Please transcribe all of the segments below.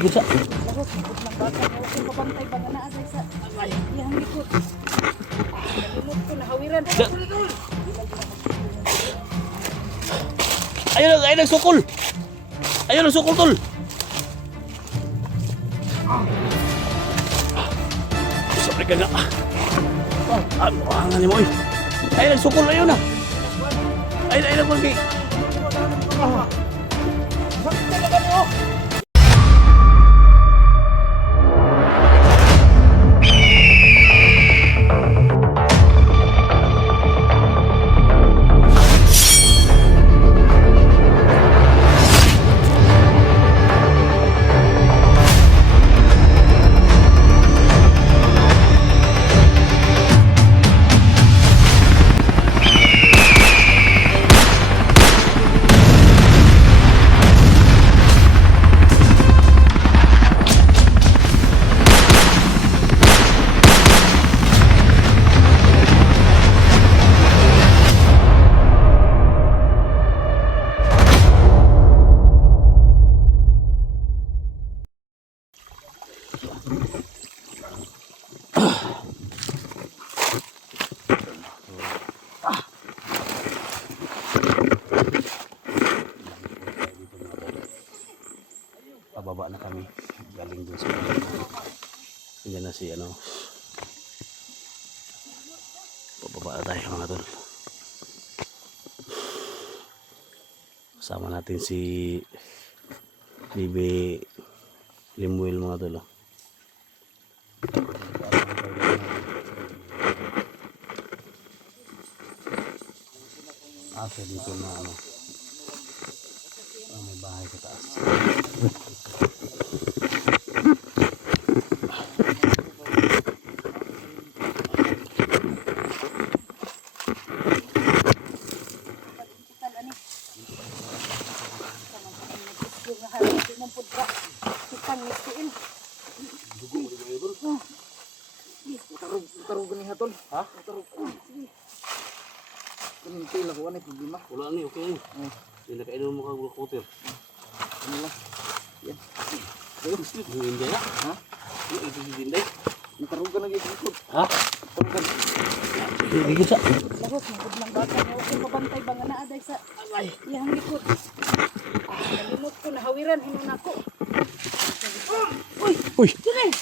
Ikot sa. Lagot, ikot lang bata. Huwag mabantay ba nga naagay sa iyang likod. Nalulot ko, nahawiran. Ayun ang sukol. Ayun ang sukol, tol. Sabi ka na. Buhangan ni mo. Ayun ang sukol, ayun na. Ayun ang kulbi. Bakit talaga niyo? Pababa na kami galing dun sa yan na si ano, pababa na tayo mga tol. Kasama natin si Bibi Limuel mga tol. Asa dito na ano, may bahay sa taas. Tarog ni hatol. Ha? Tarog. Kanin pila ko ani problema. Wala ni, okay. Hindi nakainom mo kang water. Ano lang. Yan. Hindi na. Ha? Hindi. Tarog ka na gid. Ha? Tarog ka. Hindi sa. Lagot, magod lang bata. Huwag mabantay ba nga naaday sa iyang likod. Nalulot ko, nahawiran. Hinun ako. Uy! Dire!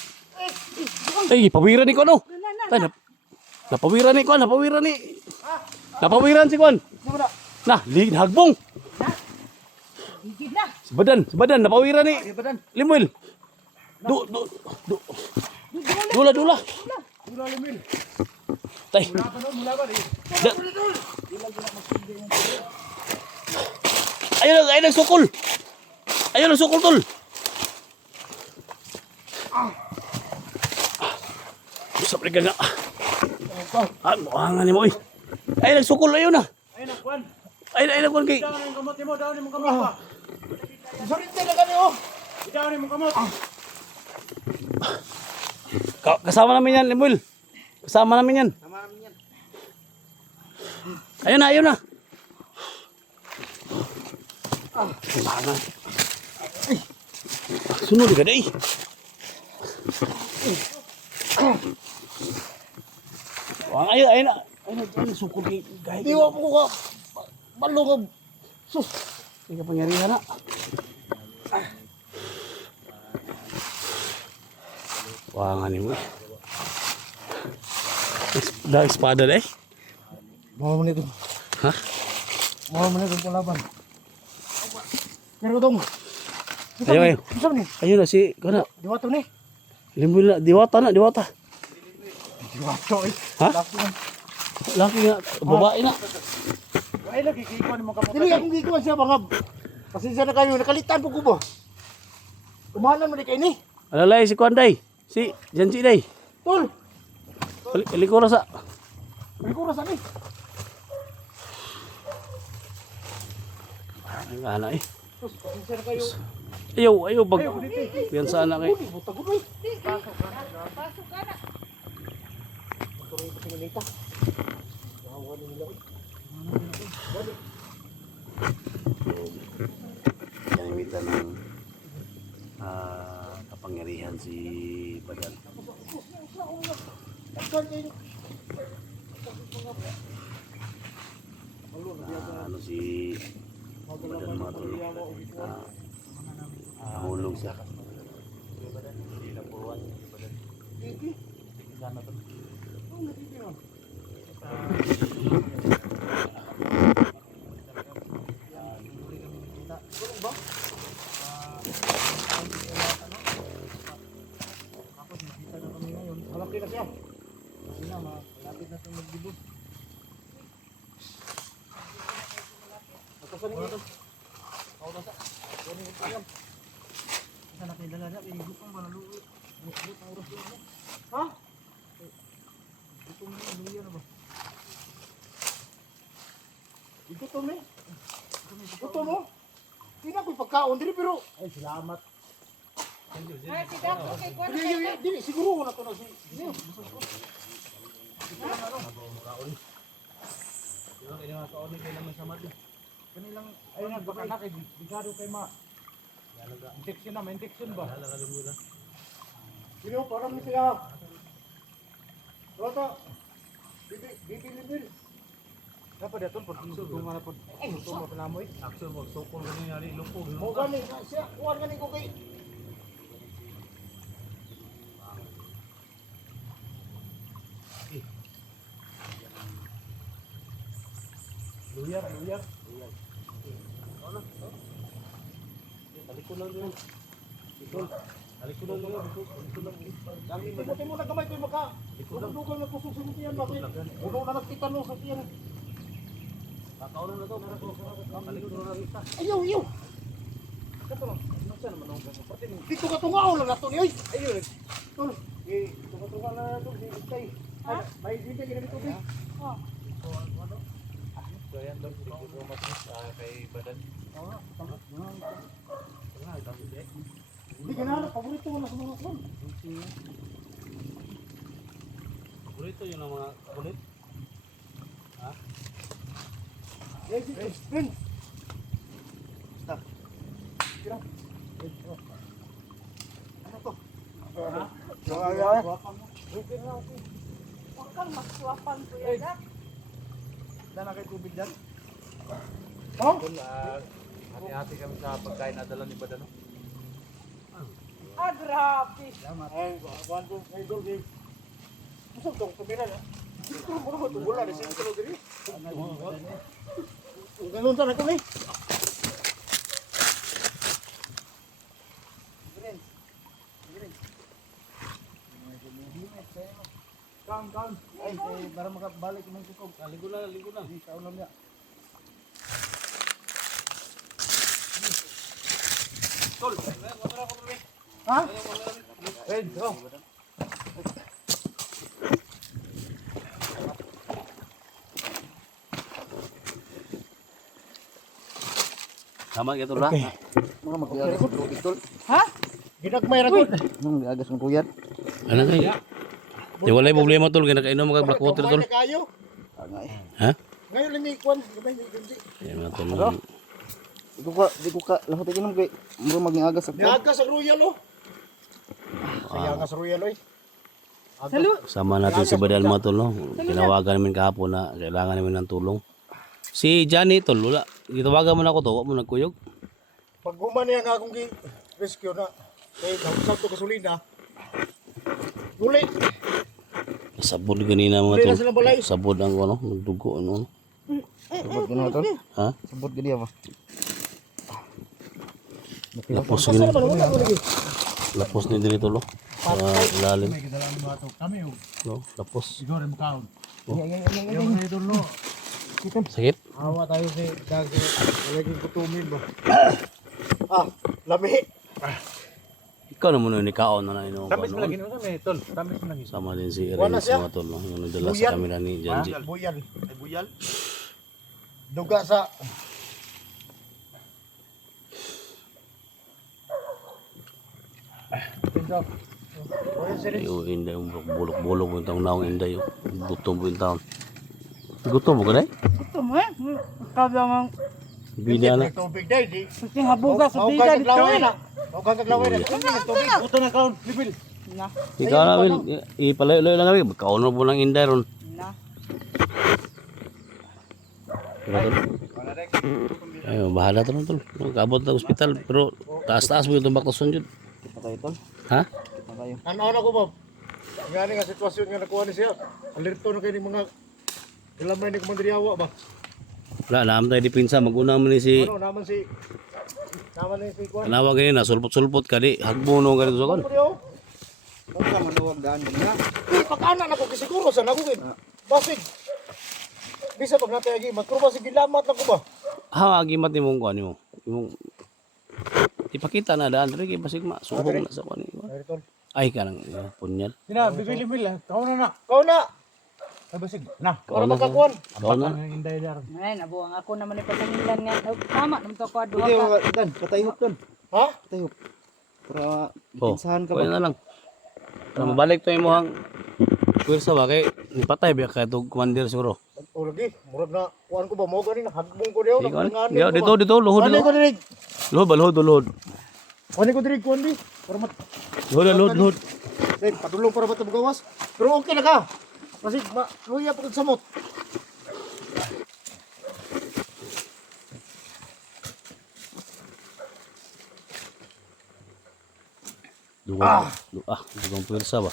Ay, pawiran ni ko ano? Ay, napawiran ni ko, napawiran ni. Napawiran si Kwan. Nah, hagbong. Higid na. Si Badan, napawiran ni. Limuel. Dula. Dula limil. Tay. Mula ba eh? Ayun ang sukol. Ayun ang sukol, tol. Sabi ka na. Buhangan ni mo. Ayun ang sukol, ayun na. Ayun ang kwan. Ayun ang kwan kay. Daw ni kamot mo, daw ni mong kamot pa. Sorry talaga niyo. Daw ni mong kamot. Kasama namin yan, Limuel. Kasama namin yan. Tama namin yan. Ayun na. Buhangan. Sunod ka na eh. Ayun na. Ayun, sukol kay gaya. Iwa po ka. Balungog. Sus. Hindi ka pangyarihan na. Buhangan ni mo eh. Dah espada deh. Mau menit. Hah? Mau menit untuk laban. Nyari dong. Ayo. Bisa nih. Ayo na si kana. Diwato nih. Limbul na diwata. Diwato eh. Ha? Laki nga babae na. Ay lagi kikuan mo kamot. Dili akong gikuan siya bangab. Pasensya na kayo nakalitan po ko ba. Kumanan mo di kay ni. Alalay si Kwanday. Si Janji day. Tol. Likura sa. Ay ko rasa ni. Ang ana eh. Sus, pasensya na kayo. Ayaw bag. Yan sana kay. Butagoy. Pasok ka na. Tuloy pa sinulita. Gawa nila. Kanimitan ng Yan si Badal. Ano si Badal mga tol. Nahulog siya. Malaki na siya. Kasi na, malapit na siya magbibot. Nagkasanin niya. Ako na sa. Kunin ko yan. Isa na kayo dalaga. Pinigit kong panaluwi. Pinigit ang oras yun. Ha? Ito mo na. Luya na ba? Ito to me. Ito mo. Tingnan ko yung pagkaon. Dili pero. Ay, salamat. Ay, si Dapo kay Kuan. Dili, siguro na to na. Kanilang, ayun na, baka na kay Bigado kay Ma. Infection na, may infection ba? Sino, parang may sila. Rota, bibil. Dapat dito, pag tunga na po. Ay, tunga pa namoy. Action mo, sokol gani nari, lumpog. Mo gani, siya, kuwan gani ko kay. Luyar. Ano? Talikod lang dito. Talikod lang dito. Dami mo na gamay ko maka. Dugal na kusog sa tiyan ba? Uno na nagtitano sa tiyan. Kakaulan na to. Talikod na lang isa. Ayaw. Kato lang. Nasa naman ang pati. Dito ka tungaw lang nato ni oy. Ayaw. Tol. Tunga na to si Tay. May dito gina dito. Ah. So yan daw siguro matis kay Badan. Hindi ka na, paborito mo na sa mga kon. Paborito yun ang mga kulit. Ha? Yes. Stop. Tira. Ano to? Ha? Huwag kang magsuwapan ko yan. Dala kay tubig dyan. Oh? Hati-hati kami sa pagkain na dala ni Badano. Ah, grabe. Salamat. Ay, kuhan ko kay Dolby. Gusto itong tumira na. Ito mo na matubula na siya ito diri. Ganun sana ko ni. Kaon. Ay, para makabalik ng kukog. Ligo na. Hindi, kaon lang niya. Tol, Ha? Red, oh. sama gitu lah. Mga mag-iagas ng tubig, tol. Ha? Ginagmay ra ko. Mga mag-iagas ng kuyat. Ano kay? Di walay problema tol kaya nakainom mga black water tol. Kayo. Ha? Ngayon lang ni Kwan, gamay ni Gundi. Yan na tol. Di ko ka lahat inom kay mo maging agas ako. Niaga sa Royal oh. Saya nga sa Royal oy. Sama natin si Badal mga tol no. Tinawagan namin kahapon na kailangan namin ng tulong. Si Johnny tol, wala. Gitawagan mo na ako to, wag mo nagkuyog. Pag human niya nga akong rescue na. Kay nagusap to gasolina. Guli. Sabod ganina mga Wala na tol. silang balay. Sabod ang ano, nagdugo ano. Sabot gani tol. Ha? Sabot gani ba? Lapos Asa gani. naman wala ko lagi. Lapos ni diri tol. Sa ilalim. May kadalaan mo ato. Kami oh. No, lapos. Siguro mo kaon. Yung mga idol no. Sakit? Awa tayo si Dag. Laging kutumin ba. Lami. Ikaw naman yung nikaon na inom ko. Tamis mo lagi naman kami, tol. Tamis mo lagi. Sama din si Wala Renz siya. mga tol. No? Yung nagdala Buyan. sa camera ni Janji. Buyal. Ay, buyal. Duga sa Pinjok. Yung inday, yung bulok-bulok mo yung taong naong inday. Gutom po yung taon. Gutom mo ka na eh? Ito mo eh. Ikaw lang ang Bida na. Tubig dai di. Kasi habugas sa Maugan biga kag dito laway eh. na. Maugan kag laway na. Tubig. Buto na kaon, libil. Na, Ikaw na, Will. Ipalayo-layo lang kami. Kauno po ng inday ron. na. Ay, bahala to tol. Kabot na ospital. Pero taas-taas mo yung tumbak na sunjud. Kita kayo tol. Ha? Kita kayo. Ano ko Bob? Ngani nga sitwasyon nga nakuha ni siya. Alerto na kay ni mga ilamay ni Komandriyawa ba? Wala, naam tayo dipinsa. Mag-una mo ni si... Ano naman si Kuan? Kanawag ganyan na. Sulpot-sulpot ka di. Hagbuno ka dito sa kan. Kung ka maluwag daan din na. Di pag-anak ako kasi siguro sa nagugid. Basig. Bisa pag natin agi magkruba sige lamat na ko ba? Ha, agimat ni mong kuan mo. Yung... Ipakita na daan. Pero kay basig ma. Subong na sa kuan ni. Ay tol. Ay, kanang punyal. Sina, bibili-bil. Kaon na na. Kau na. Ay basig. Na. Para makakuan. Ikaw na. Ang inday dar. Ay, nabuang ako naman ni pasangilan nga. Oh, tama naman to ko duha Hindi ka. mga dan, patayhop don. Ha? Patayhop. Para Oh, pinsahan ka kuya ba? na lang. Para mabalik to yung muhang pwersa ba kay nipatay ba kay itong commander siguro. O lagi, murag na kuan ko ba mo gani na hagbong ko diyo. Ikaw, dito, luhod Ano ko dito. dirig? Luhod ba, luhod. Ano ko dirig kuan di? Para mat Luhod. Dahil padulong para bato magawas. Pero okay na ka. Kasi luya pa kag samot. Dugang pwersa ba.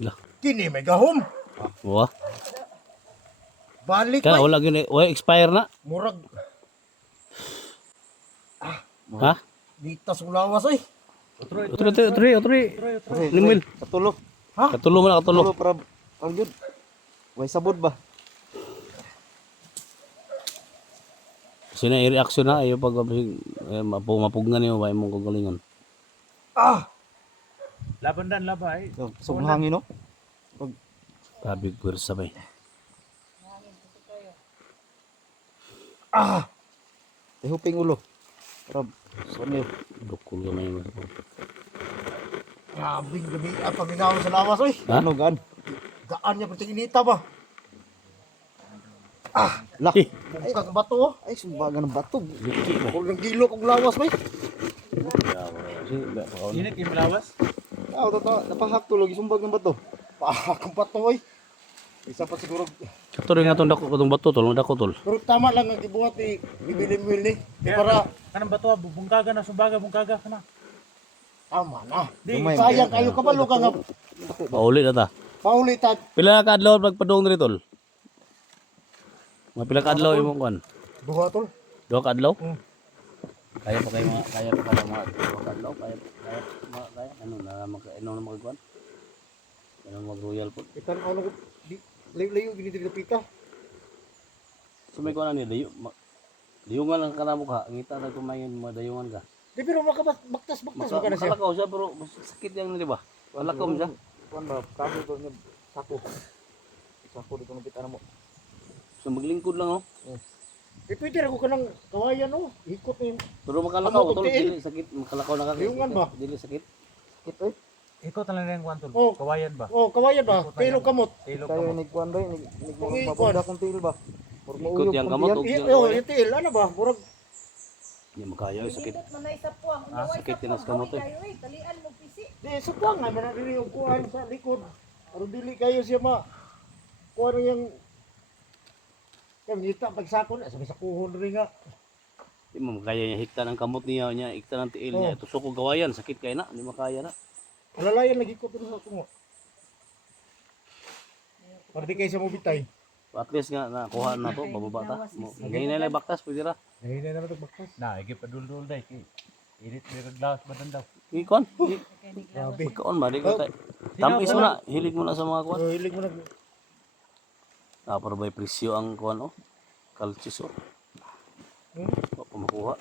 Lah, Kini may gahom. wah. Balik Kana pa. wala gini, wala expire na. Murag Ha? ditas ulawas oy. Utri. Limil. Katulo. Katulo mo na, katulo. Katulo para ang yun. Way sabod ba? Sino i-reaction na, ayo pag mapugnan niyo ba imong kagalingon. Laban dan labay. Sobrang hangin no? Grabe pwersa ba. Ihuping ulo. Para sonyo. Dukol ka may mo. Grabe gabi ang paginaw sa lawas oy. Ha? Ano gan? Gaan niya pati inita ba? Lah. Bukag bato oh. Ay sumbagan ng bato. Kung ng gilo kong lawas bay. Init yung lawas. Ah, napahak tulog isumbag ng bato. Pakang bato oy. Isa pa siguro. Tuloy nga itong dako, itong bato, tol, dako, tol. Pero tama lang ang gibuhat ni Bibilimwil ni. Di para Kanang bato, bungkaga na, sumbaga, bungkaga ka na. tama na. Di, Gamay, Sayang kayo kabalo ka nga. Paulit na ta. Paulit at Pila ka adlaw magpadung diri, tol? Mga pila ka adlaw imong kuan? duha tol. Duha ka adlaw? Hmm. Kaya pa kayo mga duha ka adlaw, kaya ano na magkuan? Ano mag royal po. Itan ano ko di layo gini diri pita. So may kuan ni dayo. Dayungan lang ka na mukha, ngita na kumain mo dayungan ka. Di pero baktas mo ka na siya. Makalakaw siya pero sakit yan di ba? Malakaw mo siya. Kuan ba? Kaso to niya sako. Sako dito ng pitana mo. So maglingkod lang oh. Di pwede ra ko kanang kawayan oh. Ikot ni. Pero makalakaw Ano, tol, pagtiin? dili sakit, makalakaw na ka. Dayungan ba? Dili sakit. Ito eh. Ikaw talaga yung kwantol. Oh. Kawayan ba? Oh, kawayan ba? Pero kamot. Tilog Tayo ka mo. nigkuan ba? Ikuan. Nigmabunda kong til ba? Or Ikot mauyog yang kong kamot, tiyan. og- Yo, itil ano ba? Murag Hindi makaya sakit. Nindot man na isa po ang Sakit tinas kamot eh. Talian mo pisi. di sa kuang na man diri og kuan sa likod. Pero dili kayo siya ma kuan yang ngita pagsako na sa kuhon ri nga. Di mo makaya niya hikta ng kamot niya, hikta ng tiil niya. Tusok ko gawayan, sakit kay na, hindi makaya na. Alalayan lagi ko pero sa tungo. Para di kayo siya mo bitay. At least nga nakuha na to, bababa ta. Ganyan na lang baktas, pwede ra. Dahil na naman baktas. Na, igi pa dul-dul day. Init yung lawas ba dan daw? Ikon, Grabe. ikaon ba, di ko tayo. Tampis mo na, hilig mo na sa mga kuwan. Pero hilig mo na. Para ba presyo ang kuwan oh. Kalchis oh. O, kumakuha.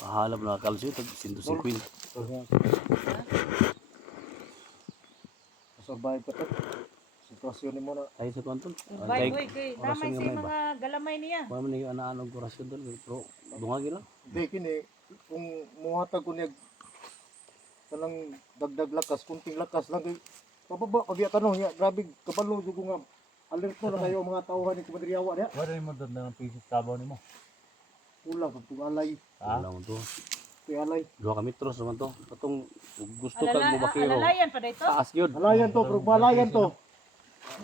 Mahalap na kalsyo, tag 150. Survive ka to. Sitwasyon ni mo na. Tayo sa kuwan tol. Bay boy kay orasyon damay nga sa may ba? mga galamay niya. Kuwan man yung anaanog orasyon tol. Pero dungagi lang. Di kini kung muhatag ko niya kanang dagdag lakas, kunting lakas lang kay pababa pag tanong niya grabe kapalo jud ko nga Alerto na kayo ang mga tauhan ni Kumadriyawa niya. Wala rin mo doon ng piso trabaho ni mo. Kulang pag alay. Wala mo to. Tuy alay. 2 ka metros naman to. Katong gusto kag bubakiro. Alalayan pa dito. Taas yun. Alayan to, pero malayan to.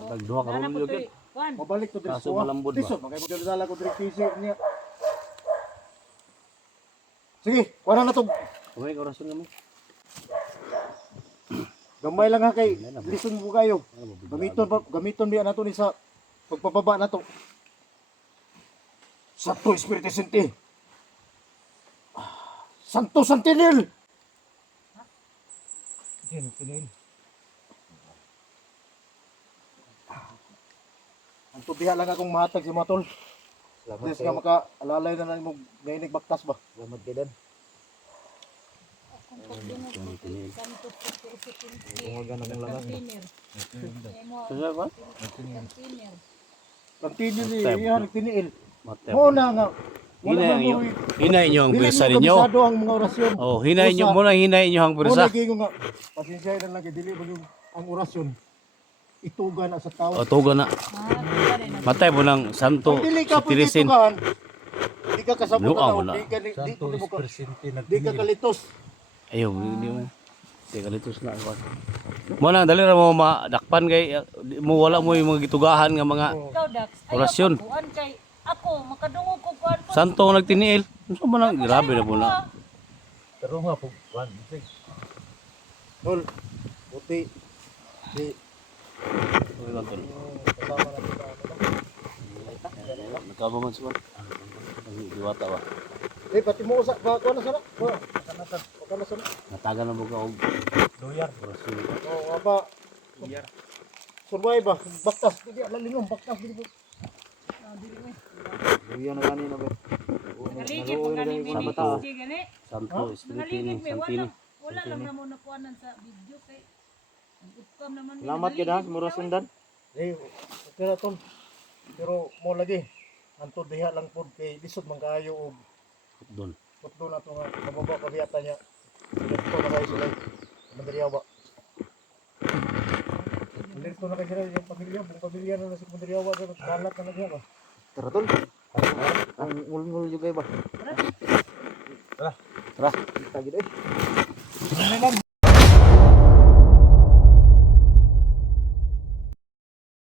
Tag 2 ka Nana po rolyo to. yun. Kuan. Mabalik to Kaso dito. malambot ba? Tisod, magay mo dala ko dito piso niya. Sige, wala na to. Kamay ka orasyon kami. Gamay lang ha kay listen mo kayo. Gamiton biya nato ni sa pagpababa nato. Santo Espiritu Santo. Santo Santinil. Yan, pinin. Ang tubiha lang akong mahatag si Matol. Salamat Des nga maka-alalay na lang mong gainig baktas ba? Salamat kay Dan. Tungagan akong langan. Kaya ba? Continue ni Time. iya nagtiniil. Mate. Mo na nga. Wala Hinay na nyo. mo. Hinay nyo ang Dili bulsa mo ninyo. kabisado ang mga orasyon. Oh, hinay nyo muna, hinay nyo ang Mo bulsa. lagi ko nga. Pasensya na lang kay dili mo yung ang orasyon. Itugan na sa tao. O, tuga na. Matay mo ng santo. Pag dili ka Si pwede Tirisin. itugan. Di ka kasabot Luaw na. na. Santo Espiritu Di ka kalitos. Ayaw, hindi mo. Hindi ka litos na. Mo na, dali na mo madakpan kay mo wala mo yung mga gitugahan nga mga Ikaw Dax. Orasyon. Kuan kay ako makadungog ko kuan. santo ang nagtiniil. Ano mo na, grabe na po na. Pero nga po, Juan, sige. Tol. Buti. Di. Kasama Kasama natin sa ano. Nagkabaman siya. Diwata ba? Eh, pati mo sa kuha na sana. Kuha na sana. Natagan na mo ka og Luyar. orasyon. Oo, nga ba? Survive ba? Baktas. Hindi, alalingong. Baktas. Hindi po. Luya na kanina ba? Naligid mo ganin Santo. minisi gani. Santo, Espiritini, Naligid mi Santini. wala lang na mo nakuanan sa video kay ang utkom naman ni. Salamat kay Dan, mura sundan. Eh, okay na tol. Pero mo lagi. Antod diha lang pod kay lisod man kaayo og Doon. putdo na to nga mababa pagiyata niya. Dito na kayo sila. Mandiriyaw ba? Dito na kayo sila yung pamilya, buong pamilya na sa Mandiriyawa sa kalat na nagya ba? Tara tol. Ang ngul-ngul juga ba? Tara. Kita gitu eh.